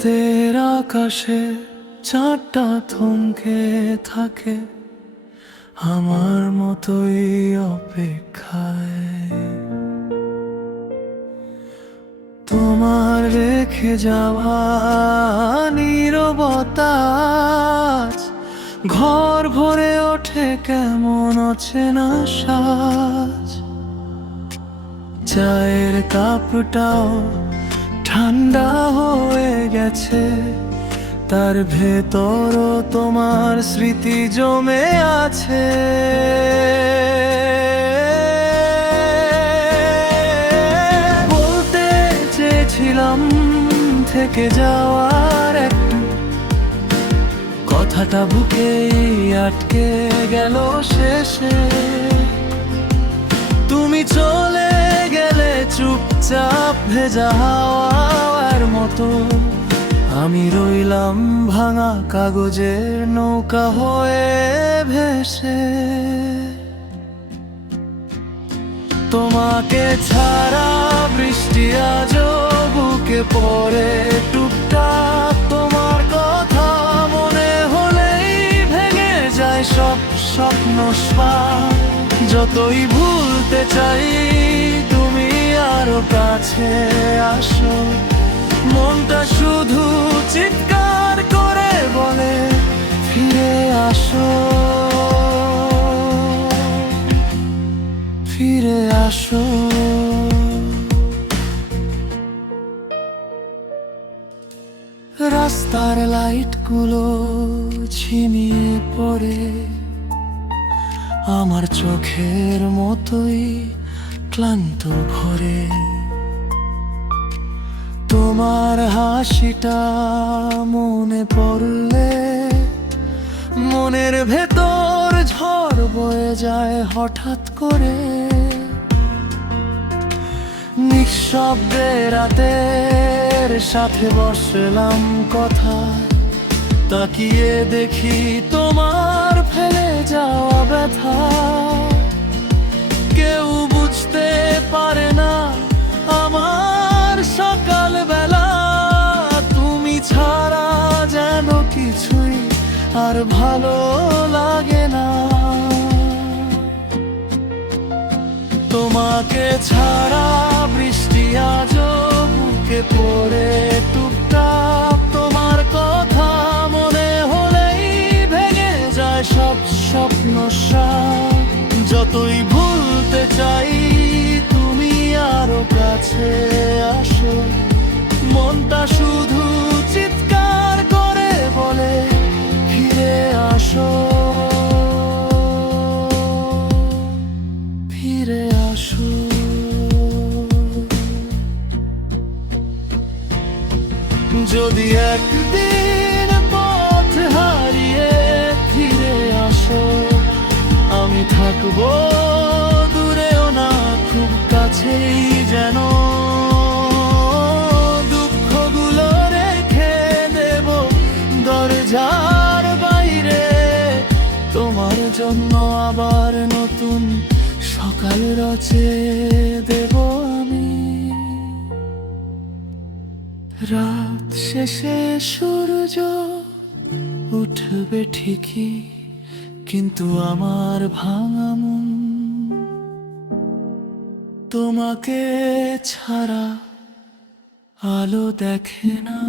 রাতের আকাশে চাঁদটা থমকে থাকে আমার মতোই অপেক্ষায়। তোমার রেখে যাওয়া নীরবতা আজ ঘর ভরে ওঠে কেমন অচেনা সাজ। চায়ের কাপটাও ঠান্ডা হয়ে গেছে, তার ভেতরও তোমার স্মৃতি জমে আছে। বলতে চেয়েছিলাম থেকে যাওয়ার একটু, কথাটা বুকেই আটকে গেল শেষে। তুমি চলে গেলে চুপচাপ ভেজা হাওয়ার মতো, আমি রইলাম ভাঙা কাগজের নৌকা হয়ে ভেসে। তোমাকে ছাড়া বৃষ্টি আজও বুকে পড়ে টুকটাক, তোমার কথা মনে হলেই ভেঙে যায় সব স্বপ্ন। যতই ভুলতে চাই তুমি আরো কাছে আসো, মনটা শুধু চিৎকার করে বলে ফিরে আসো, ফিরে আসো। রাস্তার লাইটগুলো ঝিমিয়ে পড়ে আমার চোখের মতোই ক্লান্ত ভরে। তোমার হাসিটা মনে পড়লে মনের ভেতর ঝড় বয়ে যায় হঠাৎ করে। নিঃশব্দে রাতের সাথে বসলাম কথায়, তাকিয়ে দেখি তোমার ফেলে যাওয়া ব্যথা। কেউ বুঝতে পারে না আমার সকালবেলা, তুমি ছাড়া যেন কিছুই আর ভালো লাগে না। তোমাকে ছাড়া বৃষ্টি আজও বুকে পড়ে টুকটাক, তোমার কথা মনে হলেই ভেঙে যায় সব স্বপ্ন। যতই ভুলতে চাই তুমি আরো কাছে আসো, মনটা শুধু চিৎকার করে বলে ফিরে আসো, ফিরে আসো। যদি একদিন পথ হারিয়ে ফিরে আসো, আমি থাকবো দূরেও না খুব কাছেই যেন। দুঃখগুলো রেখে দেব দরজার বাইরে, তোমার জন্য আবার নতুন সকাল রচে দেব আমি। রাত শেষে সূর্য উঠবে ঠিকই, কিন্তু আমার ভাঙা মন তোমাকে ছাড়া আলো দেখে না।